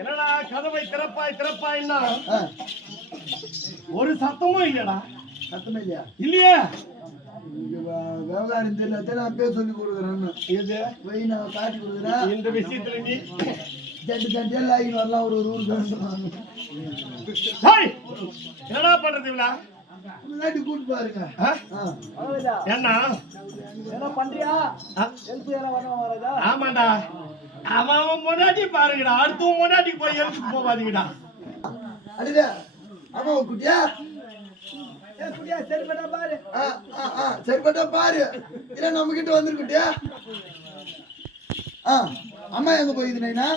என்னடா கதவை திறப்பாய் திறப்பாய்னா ஒரு சத்தமும் இல்லடா. சத்தமே இல்லையா? இல்லையா? விவகாரம் தெரியல, நான் பேர் சொல்லி கொடுக்குறேன்னு போய் நான் காட்டி கொடுக்குறேன். இந்த விஷயத்துல நீ தட்டு தட்டியெல்லாம் ஆகி வரலாம். ஒரு ஊருக்கு என்னடா பண்றது இவ்வளோ முன்னாடி கூட்டு பாருங்க. என்ன பண்றியா? ஆமாண்டா, அவன் முன்னாடி பாருங்கடா, அடுத்தவன் முன்னாடி போய் எழுத்து போவாதீங்கடா. அடிடா ஆமா குட்டியா சரிப்பட்டா பாரு. சரிப்பட்டா பாரு. இல்ல நம்ம கிட்ட வந்துருக்குட்டியா. அம்மா எங்க போயிது நைனா?